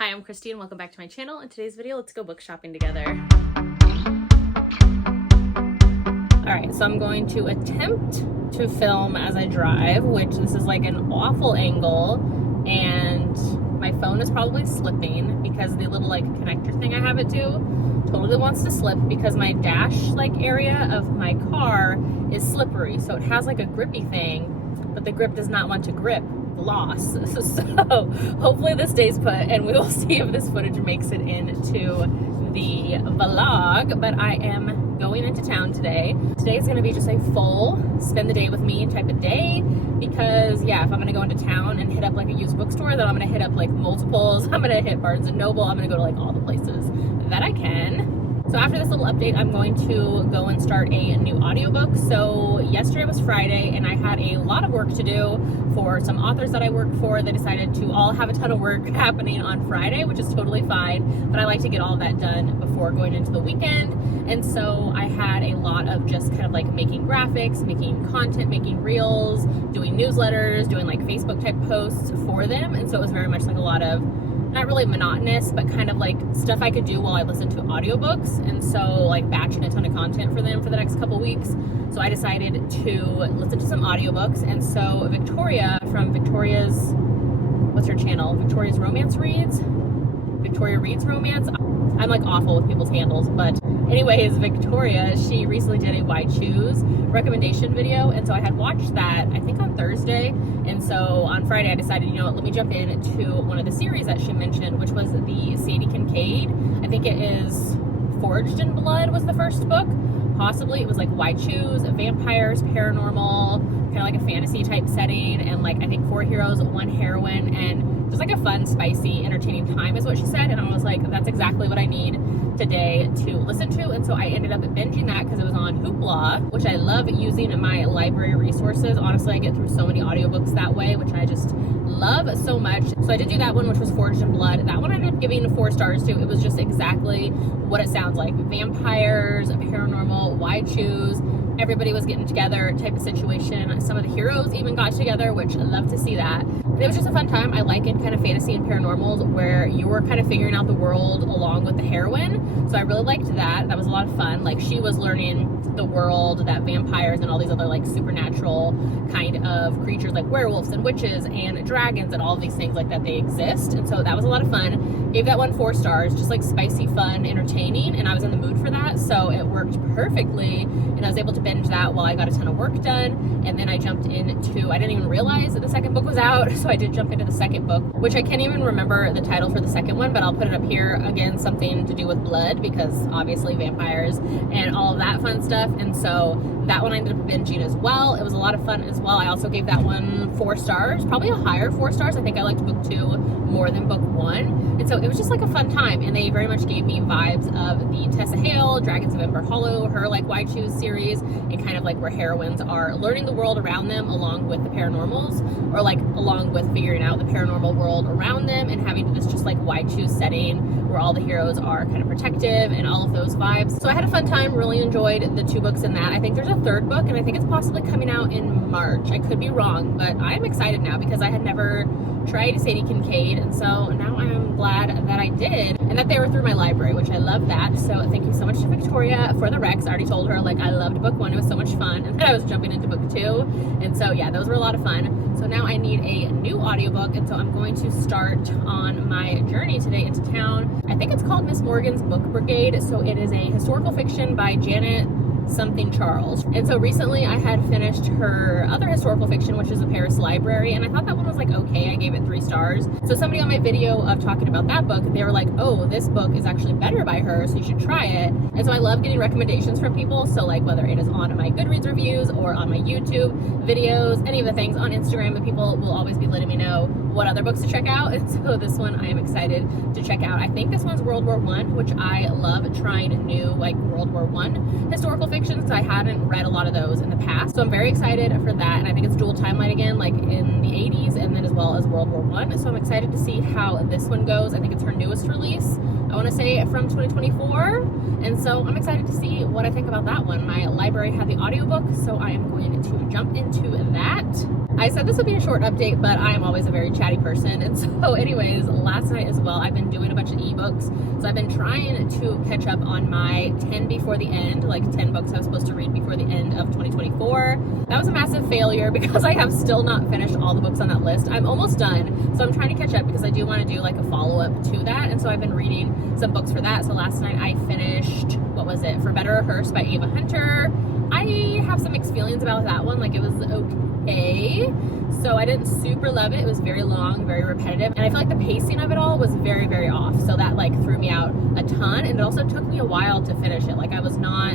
Hi, I'm Christy and welcome back to my channel. In today's video, let's go book shopping together. Alright, so I'm going to attempt to film as I drive, which this is like an awful angle, and my phone is probably slipping because the little like connector thing I have it to totally wants to slip because my dash like area of my car is slippery. So it has like a grippy thing, but the grip does not want to grip. Loss. So hopefully this stays put and we will see if this footage makes it into the vlog. But I am going into town today. Today is going to be just a full spend the day with me type of day because yeah, if I'm going to go into town and hit up like a used bookstore, then I'm going to hit up like multiples. I'm going to hit Barnes & Noble. I'm going to go to like all the places that I can. So after this little update, I'm going to go and start a new audiobook. So yesterday was Friday and I had a lot of work to do for some authors that I work for. They decided to all have a ton of work happening on Friday, which is totally fine, but I like to get all of that done before going into the weekend. And so I had a lot of just kind of like making graphics, making content, making reels, doing newsletters, doing like Facebook type posts for them. And so it was very much like a lot of not really monotonous, but kind of like stuff I could do while I listen to audiobooks. And so like batching a ton of content for them for the next couple weeks. So I decided to listen to some audiobooks. And so Victoria from Victoria's, what's her channel? Victoria's Romance Reads? Victoria Reads Romance? I'm like awful with people's handles, but anyways, Victoria, she recently did a Why Choose recommendation video, and so I had watched that, I think on Thursday, and so on Friday I decided, you know what, let me jump into one of the series that she mentioned, which was the Sadie Kincaid. I think it is Forged in Blood was the first book, possibly. It was like Why Choose, vampires, paranormal, kind of like a fantasy type setting, and like I think 4 heroes, 1 heroine, and just like a fun, spicy, entertaining time is what she said. And I was like, that's exactly what I need today to listen to. And so I ended up binging that because it was on Hoopla, which I love using my library resources. Honestly, I get through so many audiobooks that way, which I just love so much. So I did do that one, which was Forged in Blood. That one I ended up giving 4 stars to. It was just exactly what it sounds like. Vampires, paranormal, Why Choose, everybody was getting together type of situation. Some of the heroes even got together, which I love to see that. And it was just a fun time. I like in kind of fantasy and paranormals where you were kind of figuring out the world along with the heroine. So I really liked that. That was a lot of fun. Like she was learning the world that vampires and all these other like supernatural kind of creatures like werewolves and witches and dragons and all of these things like that, they exist. And so that was a lot of fun. Gave that one 4 stars, just like spicy, fun, entertaining, and I was in the mood for that, so it worked perfectly. And I was able to binge that while I got a ton of work done. And then I jumped into, I didn't even realize that the second book was out, so I did jump into the second book, which I can't even remember the title for the second one, but I'll put it up here. Again, something to do with blood, because obviously vampires and all of that fun stuff. And so that one I ended up binging as well. It was a lot of fun as well. I also gave that one 4 stars, probably a higher 4 stars. I think I liked book 2 more than book 1. And so it was just like a fun time, and they very much gave me vibes of the Tessa Hale, Dragons of Ember Hollow, her like Why Choose series, and kind of like where heroines are learning the world around them along with the paranormals, or like along with figuring out the paranormal world around them and having this just like Why Choose setting where all the heroes are kind of protective and all of those vibes. So I had a fun time, really enjoyed the 2 books in that. I think there's a 3rd book, and I think it's possibly coming out in March. I could be wrong, but I'm excited now because I had never tried Sadie Kincaid, and so now I'm glad that I did, and that they were through my library, which I love that. So thank you so much to Victoria for the recs. I already told her like I loved book 1, it was so much fun, and then I was jumping into book 2, and so yeah, those were a lot of fun. So now I need a new audiobook, and so I'm going to start on my journey today into town. I think it's called Miss Morgan's Book Brigade. So it is a historical fiction by Janet something Charles. And so recently I had finished her other historical fiction, which is The Paris Library, and I thought that one was like okay. I gave it 3 stars. So somebody on my video of talking about that book, they were like, oh, this book is actually better by her, so you should try it. And so I love getting recommendations from people. So like whether it is on my Goodreads reviews or on my YouTube videos, any of the things on Instagram, the people will always be letting me know what other books to check out. And so this one I am excited to check out. I think this one's World War I, which I love trying new like World War I historical fiction. I hadn't read a lot of those in the past, so I'm very excited for that. And I think it's dual timeline again, like in the 80s, and then as well as World War I. So I'm excited to see how this one goes. I think it's her newest release, I want to say from 2024, and so I'm excited to see what I think about that one. My library had the audiobook, so I am going to jump into that. I said this would be a short update, but I am always a very chatty person. And so anyways, last night as well, I've been doing a bunch of ebooks. So I've been trying to catch up on my 10 before the end, like 10 books I was supposed to read before the end of 2024. That was a massive failure because I have still not finished all the books on that list. I'm almost done. So I'm trying to catch up because I do want to do like a follow-up to that. And so I've been reading some books for that. So last night I finished, what was it? For Better or Hearse by Ava Hunter. I have some mixed feelings about that one. Like, it was okay. So I didn't super love it. It was very long, very repetitive. And I feel like the pacing of it all was very, very off. So that like threw me out a ton. And it also took me a while to finish it. Like, I was not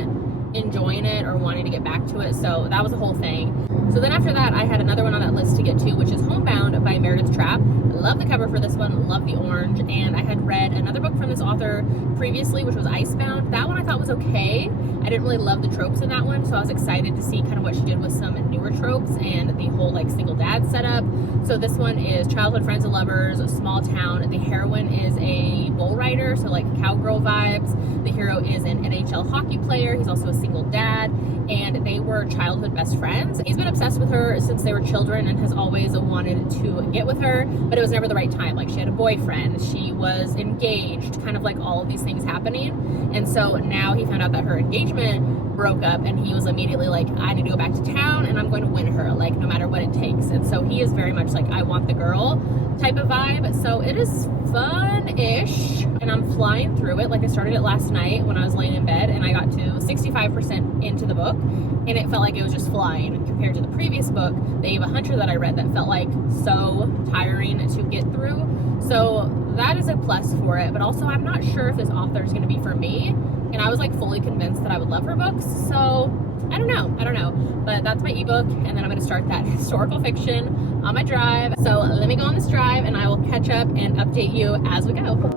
enjoying it or wanting to get back to it. So that was the whole thing. So then after that, I had another one on that list to get to, which is Homebound by Meredith Trapp. I love the cover for this one, love the orange. And I had read another book from this author previously, which was Icebound. That one I thought was okay. I didn't really love the tropes in that one, so I was excited to see kind of what she did with some newer tropes and the whole like single dad setup. So this one is childhood friends and lovers, a small town. The heroine is a bull rider, so like cowgirl vibes. The hero is an NHL hockey player. He's also a single dad, and they were childhood best friends. He's been obsessed with her since they were children and has always wanted to get with her, but it was never the right time. Like, she had a boyfriend, she was engaged, kind of like all of these things happening. And so now he found out that her engagement broke up, and he was immediately like, I need to go back to town and I'm going to win her, like, no matter what it takes. And so he is very much like, I want the girl type of vibe. So it is fun-ish, and I'm flying through it. Like, I started it last night when I was laying in bed, and I got to 65% into the book, and it felt like it was just flying compared to the previous book, the Ava Hunter that I read, that felt like so tiring to get through. So that is a plus for it, but also I'm not sure if this author is going to be for me, and I was like fully convinced that I would love her books. So I don't know, but that's my ebook, and then I'm going to start that historical fiction on my drive. So let me go on this drive, and I will catch up and update you as we go.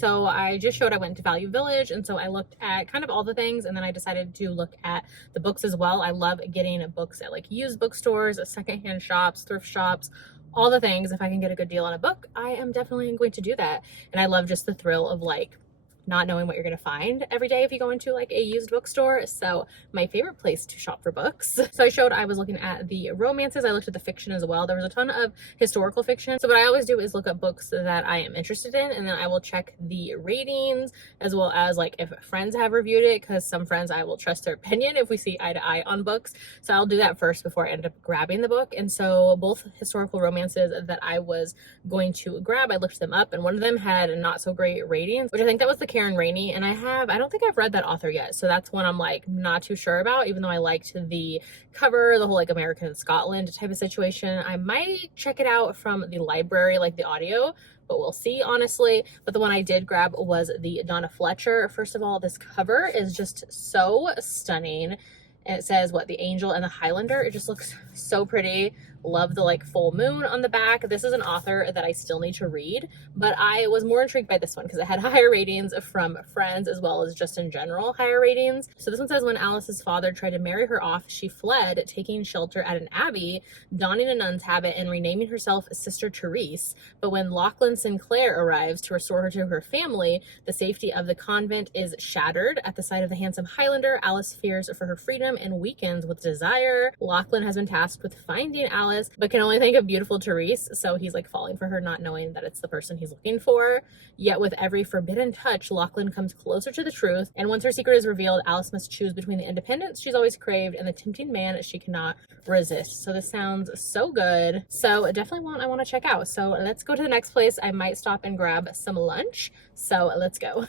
So I just showed I went to Value Village, and so I looked at kind of all the things, and then I decided to look at the books as well. I love getting books at like used bookstores, secondhand shops, thrift shops, all the things. If I can get a good deal on a book, I am definitely going to do that. And I love just the thrill of like not knowing what you're going to find every day if you go into like a used bookstore. So my favorite place to shop for books. So I showed I was looking at the romances. I looked at the fiction as well. There was a ton of historical fiction. So what I always do is look up books that I am interested in, and then I will check the ratings as well as like if friends have reviewed it, because some friends I will trust their opinion if we see eye to eye on books. So I'll do that first before I end up grabbing the book. And so both historical romances that I was going to grab, I looked them up, and one of them had not so great ratings, which I think that was the Karen Rainey, and I don't think I've read that author yet, so that's one I'm like not too sure about. Even though I liked the cover, the whole like American in Scotland type of situation, I might check it out from the library, like the audio, but we'll see, honestly. But the one I did grab was the Donna Fletcher. First of all, this cover is just so stunning, and it says what, the Angel and the Highlander. It just looks so pretty. Love the like full moon on the back. This is an author that I still need to read, but I was more intrigued by this one because it had higher ratings from friends as well as just in general higher ratings. So this one says, when Alice's father tried to marry her off, she fled, taking shelter at an abbey, donning a nun's habit and renaming herself Sister Therese. But when Lachlan Sinclair arrives to restore her to her family, the safety of the convent is shattered. At the sight of the handsome Highlander, Alice fears for her freedom and weakens with desire. Lachlan has been tasked with finding Alice, but can only think of beautiful Therese, so he's like falling for her, not knowing that it's the person he's looking for. Yet with every forbidden touch, Lachlan comes closer to the truth, and once her secret is revealed, Alice must choose between the independence she's always craved and the tempting man she cannot resist. So this sounds so good. So definitely one I want to check out. So let's go to the next place. I might stop and grab some lunch. So let's go.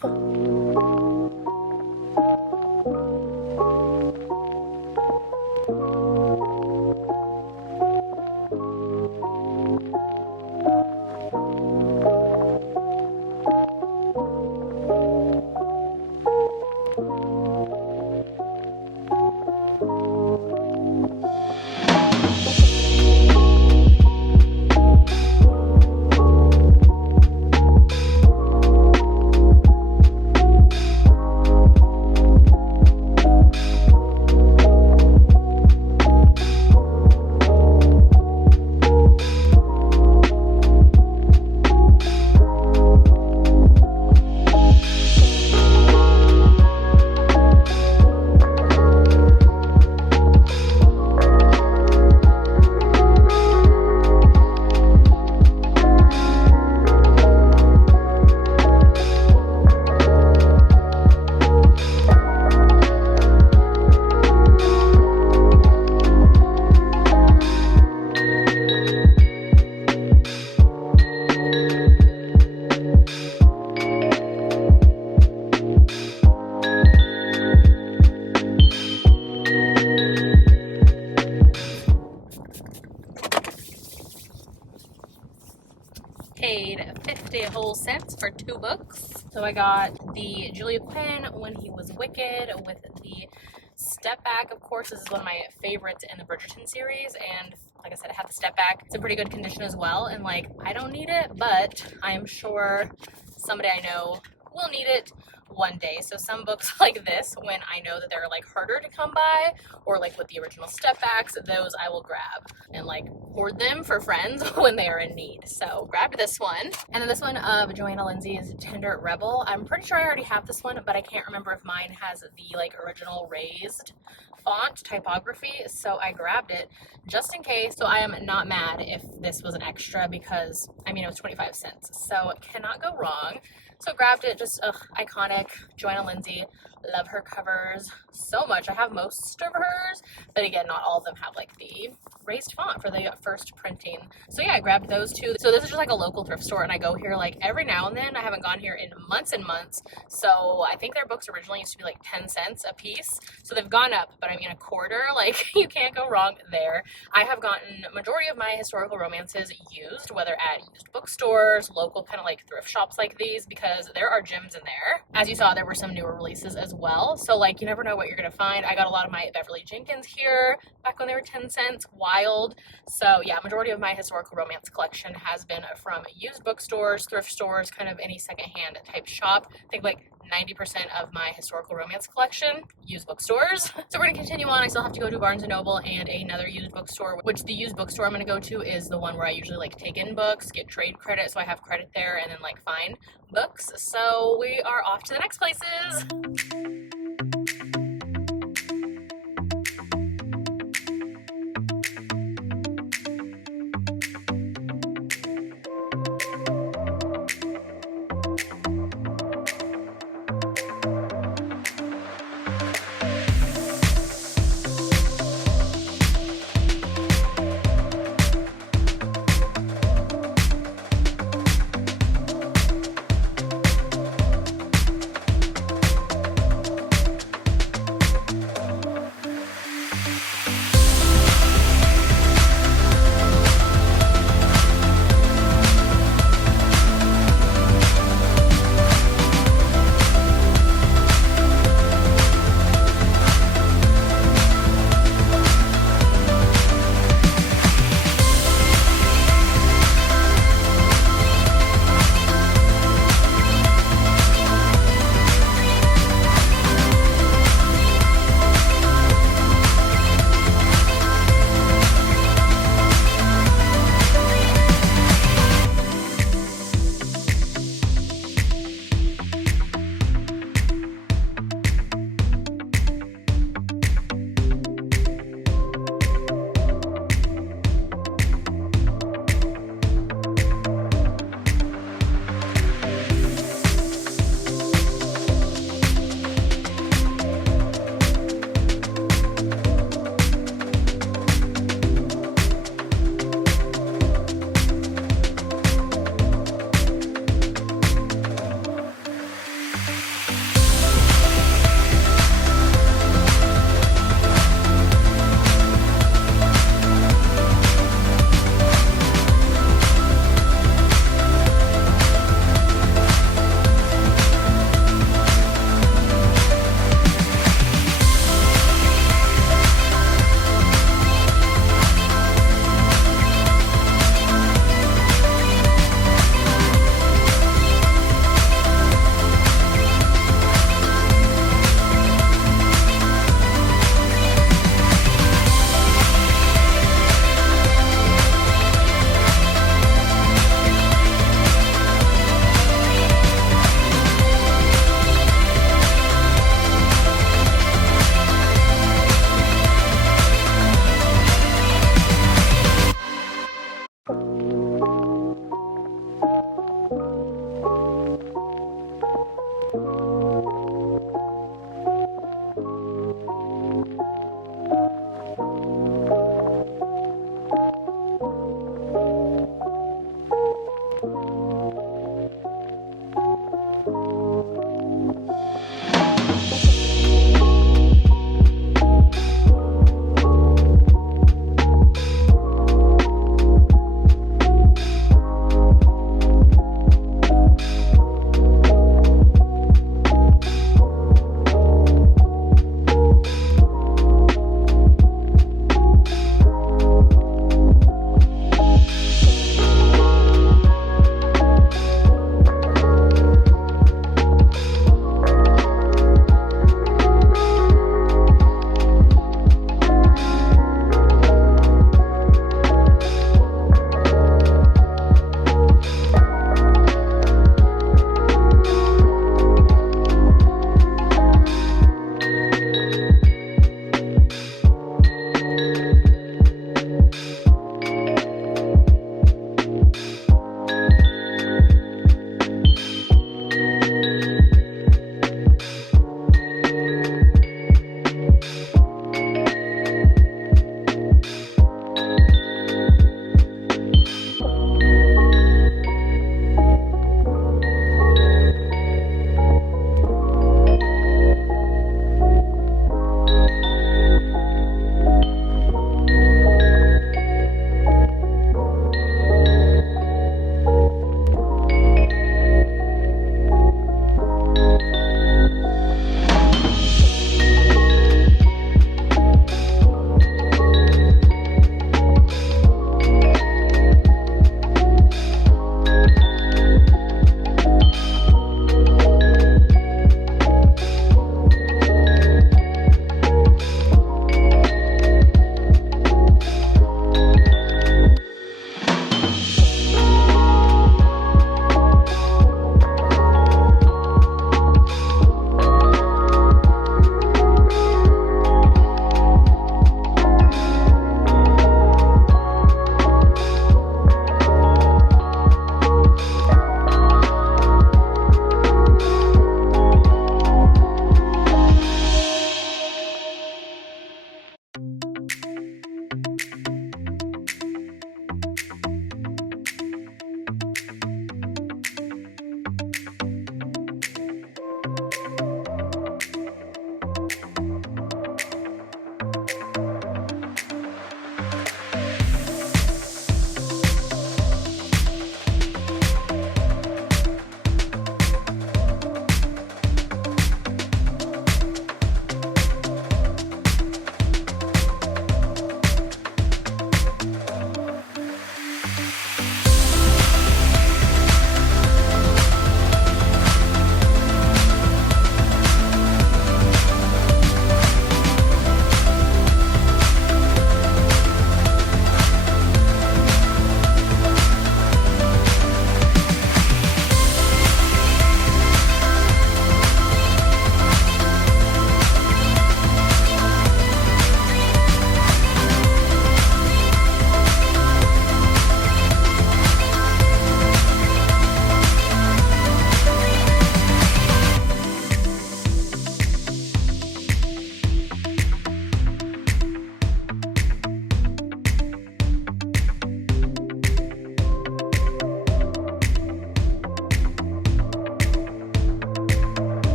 Paid 50 whole cents for 2 books. So I got the Julia Quinn, When He Was Wicked, with the step back. Of course, this is one of my favorites in the Bridgerton series, and like I said, I have the step back. It's in pretty good condition as well, and like, I don't need it, but I am sure somebody I know will need it one day. So some books like this, when I know that they're like harder to come by, or like with the original step backs, those I will grab and like hoard them for friends when they are in need. So grabbed this one. And then this one of Joanna Lindsay's Tender Rebel. I'm pretty sure I already have this one, but I can't remember if mine has the like original raised font typography, so I grabbed it just in case. So I am not mad if this was an extra, because I mean, it was 25 cents, so cannot go wrong. So grabbed it, just iconic Joanna Lindsay. Love her covers so much. I have most of hers, but again, not all of them have like the raised font for the first printing. So yeah, I grabbed those 2. So this is just like a local thrift store, and I go here like every now and then. I haven't gone here in months and months. So I think their books originally used to be like 10 cents a piece. So they've gone up, but I mean, a quarter, like you can't go wrong there. I have gotten majority of my historical romances used, whether at used bookstores, local kind of like thrift shops like these, because there are gems in there. As you saw, there were some newer releases as as well. So like you never know what you're gonna find. I got a lot of my Beverly Jenkins here back when they were 10 cents, wild. So yeah, majority of my historical romance collection has been from used bookstores, thrift stores, kind of any secondhand type shop. I think like 90% of my historical romance collection, used bookstores. So we're gonna continue on. I still have to go to Barnes & Noble and another used bookstore, which the used bookstore I'm gonna go to is the one where I usually like take in books, get trade credit, so I have credit there, and then like find books. So we are off to the next places.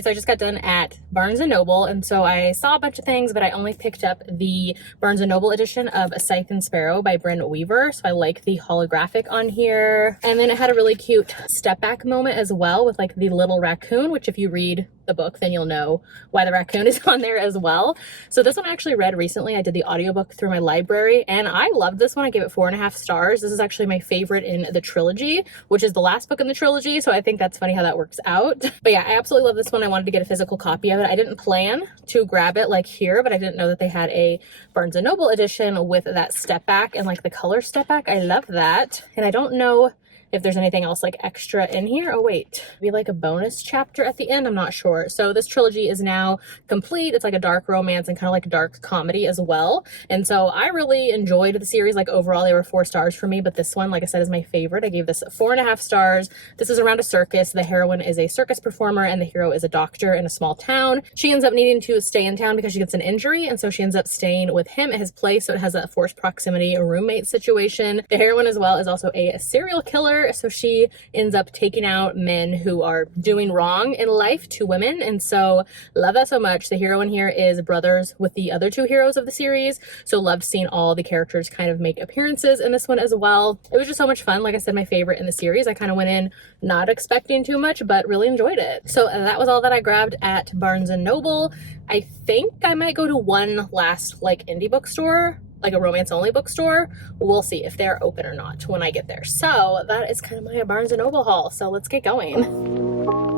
right, so I just got done at Barnes & Noble, and so I saw a bunch of things, but I only picked up the Barnes & Noble edition of A Scythe and Sparrow by Bryn Weaver, so I like the holographic on here. And then it had a really cute step back moment as well with like the little raccoon, which if you read the book, then you'll know why the raccoon is on there as well. So this one I actually read recently. I did the audiobook through my library, and I loved this one. I gave it 4.5 stars. This is actually my favorite in the trilogy, which is the last book in the trilogy, so I think that's funny how that works out. But yeah, I absolutely love this one. I wanted to get a physical copy of it. I didn't plan to grab it like here, but I didn't know that they had a Barnes & Noble edition with that step back and like the color step back. I love that. And I don't know if there's anything else like extra in here. Oh wait, maybe like a bonus chapter at the end, I'm not sure. So this trilogy is now complete. It's like a dark romance and kind of like a dark comedy as well. And so I really enjoyed the series. Like overall they were 4 stars for me, but this one, like I said, is my favorite. I gave this 4.5 stars. This is around a circus. The heroine is a circus performer and the hero is a doctor in a small town. She ends up needing to stay in town because she gets an injury, and so she ends up staying with him at his place. So it has a forced proximity, a roommate situation. The heroine as well is also a serial killer, so she ends up taking out men who are doing wrong in life to women, and so love that so much. The hero in here is brothers with the other 2 heroes of the series, so loved seeing all the characters kind of make appearances in this one as well. It was just so much fun. Like I said, my favorite in the series. I kind of went in not expecting too much, but really enjoyed it. So that was all that I grabbed at Barnes & Noble. I think I might go to one last like indie bookstore, like a romance only bookstore. We'll see if they're open or not when I get there. So that is kind of my Barnes & Noble haul. So let's get going.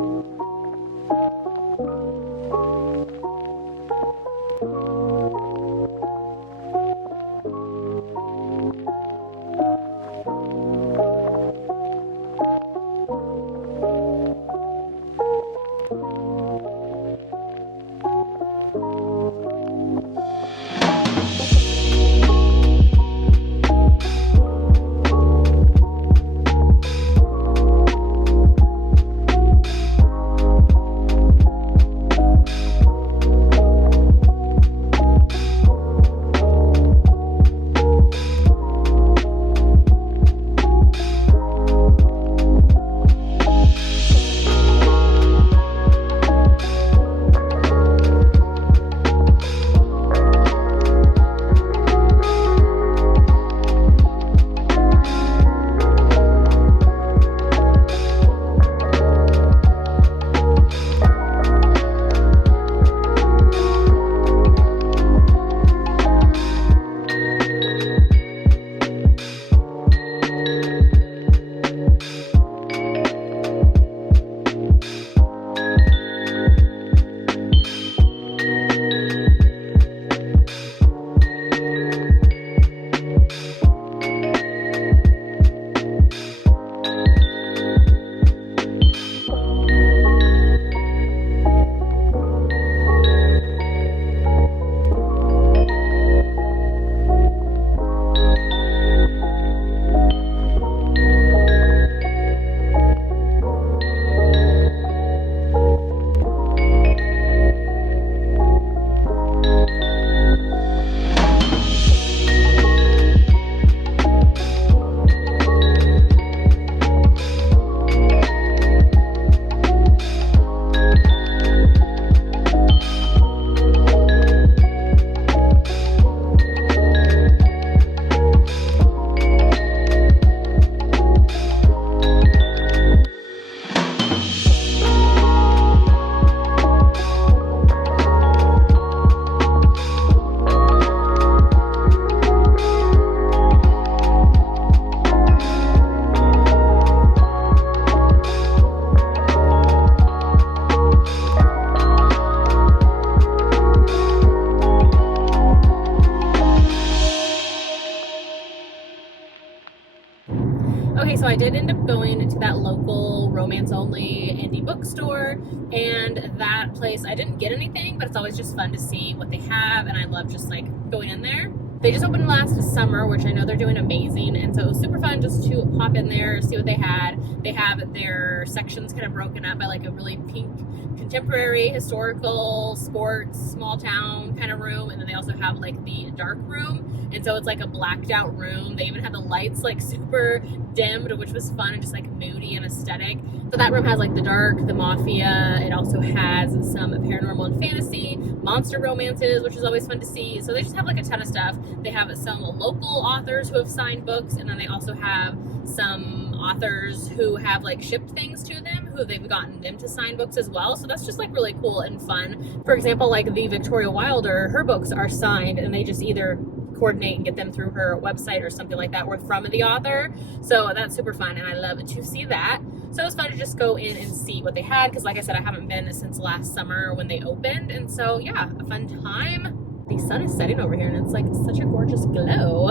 Okay, so I did end up going to that local romance-only indie bookstore, and that place, I didn't get anything, but it's always just fun to see what they have, and I love just like going in there. They just opened last summer, which I know they're doing amazing, and so it was super fun just to pop in there, see what they had. They have their sections kind of broken up by like a really pink contemporary, historical, sports, small town kind of room, and then they also have like the dark room. And so it's like a blacked out room. They even had the lights like super dimmed, which was fun and just like moody and aesthetic. So that room has like the dark, the mafia. It also has some paranormal and fantasy, monster romances, which is always fun to see. So they just have like a ton of stuff. They have some local authors who have signed books, and then they also have some authors who have like shipped things to them, who they've gotten them to sign books as well. So that's just like really cool and fun. For example, like the Victoria Wilder, her books are signed, and they just either coordinate and get them through her website or something like that, or from the author. So that's super fun, and I love to see that. So it was fun to just go in and see what they had, because like I said, I haven't been since last summer when they opened. And so yeah, a fun time. The sun is setting over here, and it's like such a gorgeous glow.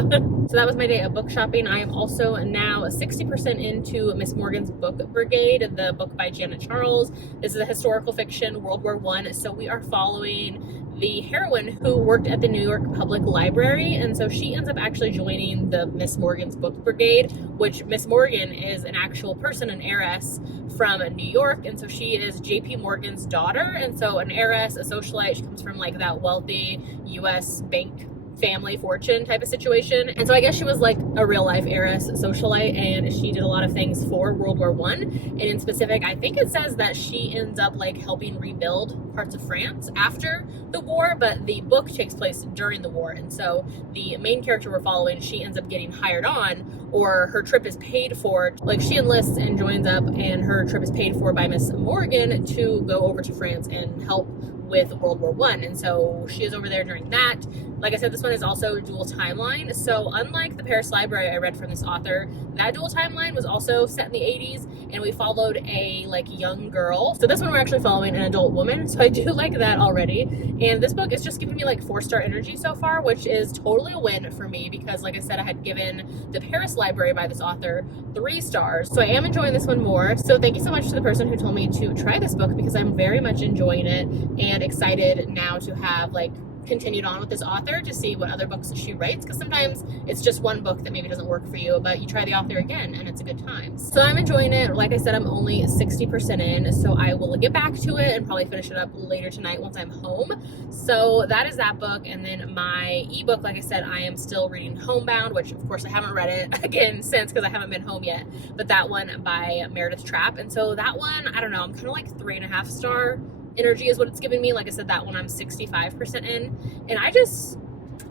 So that was my day of book shopping. I am also now 60% into Miss Morgan's Book Brigade, the book by Janet Charles. This is a historical fiction, World War I. So we are following the heroine who worked at the New York Public Library, and so she ends up actually joining the Miss Morgan's Book Brigade, which Miss Morgan is an actual person, an heiress from New York, and so she is JP Morgan's daughter, and so an heiress, a socialite. She comes from like that wealthy US bank family fortune type of situation. And so I guess she was like a real life heiress socialite, and she did a lot of things for World War I. And in specific, I think it says that she ends up like helping rebuild parts of France after the war, but the book takes place during the war. And so the main character we're following, she ends up getting hired on, or her trip is paid for. Like she enlists and joins up, and her trip is paid for by Miss Morgan to go over to France and help with World War I. And so she is over there during that. Like I said, this one is also dual timeline. So unlike the Paris Library I read from this author, that dual timeline was also set in the 80s, and we followed a like young girl. So this one we're actually following an adult woman. So I do like that already. And this book is just giving me like 4-star energy so far, which is totally a win for me, because like I said, I had given the Paris Library by this author 3 stars. So I am enjoying this one more. So thank you so much to the person who told me to try this book, because I'm very much enjoying it and excited now to have like continued on with this author to see what other books she writes, because sometimes it's just one book that maybe doesn't work for you, but you try the author again and it's a good time. So I'm enjoying it. Like I said, I'm only 60% in, so I will get back to it and probably finish it up later tonight once I'm home. So that is that book. And then my ebook, like I said, I am still reading Homebound, which of course I haven't read it again since, because I haven't been home yet, but that one by Meredith Trapp. And so that one, I don't know, I'm kind of like 3.5 star energy is what it's giving me. Like I said, that one I'm 65% in, and I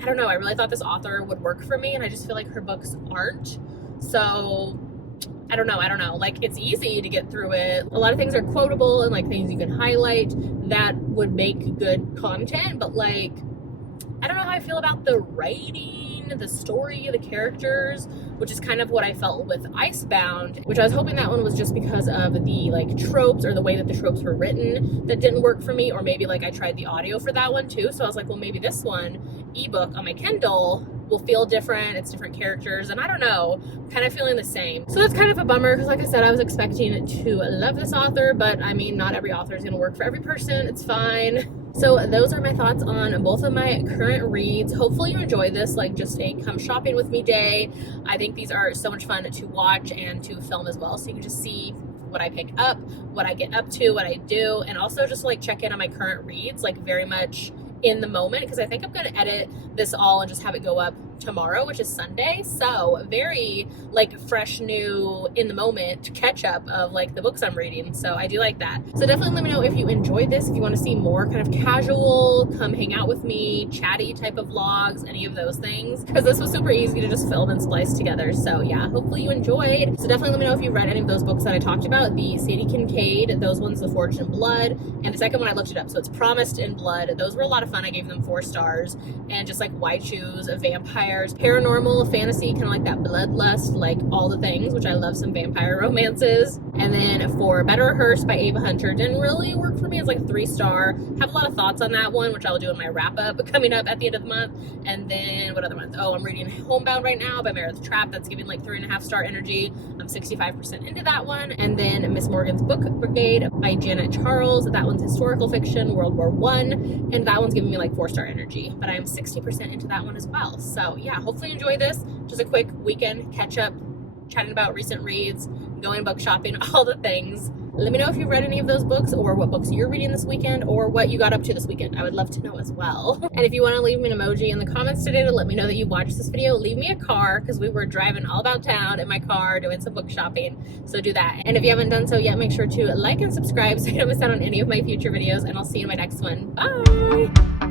don't know, I really thought this author would work for me, and I just feel like her books aren't. So I don't know, like it's easy to get through it. A lot of things are quotable and like things you can highlight that would make good content, but like I don't know how I feel about the writing, the story, the characters, which is kind of what I felt with Icebound, which I was hoping that one was just because of the like tropes, or the way that the tropes were written, that didn't work for me. Or maybe like I tried the audio for that one too, so I was like, well, maybe this one, ebook on my Kindle, will feel different. It's different characters, and I don't know, kind of feeling the same. So that's kind of a bummer, because like I said, I was expecting to love this author, but I mean, not every author is going to work for every person. It's fine. So those are my thoughts on both of my current reads. Hopefully you enjoy this, like just a come shopping with me day. I think these are so much fun to watch and to film as well, so you can just see what I pick up, what I get up to, what I do, and also just like check in on my current reads, like very much in the moment, because I think I'm going to edit this all and just have it go up tomorrow, which is Sunday. So very like fresh, new, in the moment catch up of like the books I'm reading. So I do like that. So definitely let me know if you enjoyed this, if you want to see more kind of casual, come hang out with me, chatty type of vlogs, any of those things, because this was super easy to just film and splice together. So yeah, hopefully you enjoyed. So definitely let me know if you've read any of those books that I talked about, the Sadie Kincaid, those ones, The Forged in Blood, and the second one I looked it up, so it's Promised in Blood. Those were a lot of fun. I gave them 4 stars. And just like Why Choose Vampires, paranormal, fantasy, kind of like that bloodlust, like all the things, which I love some vampire romances. And then for Better Rehearsed by Ava Hunter, didn't really work for me. It's like a 3-star. Have a lot of thoughts on that one, which I'll do in my wrap up coming up at the end of the month. And then what other month? Oh, I'm reading Homebound right now by Meredith Trapp. That's giving like 3.5 star energy. I'm 65% into that one. And then Miss Morgan's Book Brigade by Janet Charles. That one's historical fiction, World War I. And that one's giving me like 4-star energy. But I am 60% into that one as well. So yeah, hopefully you enjoy this. Just a quick weekend catch up, chatting about recent reads, going book shopping, all the things. Let me know if you've read any of those books, or what books you're reading this weekend, or what you got up to this weekend. I would love to know as well. And if you want to leave me an emoji in the comments today to let me know that you watched this video, leave me a car, because we were driving all about town in my car doing some book shopping. So do that. And if you haven't done so yet, make sure to like and subscribe so you don't miss out on any of my future videos, and I'll see you in my next one. Bye!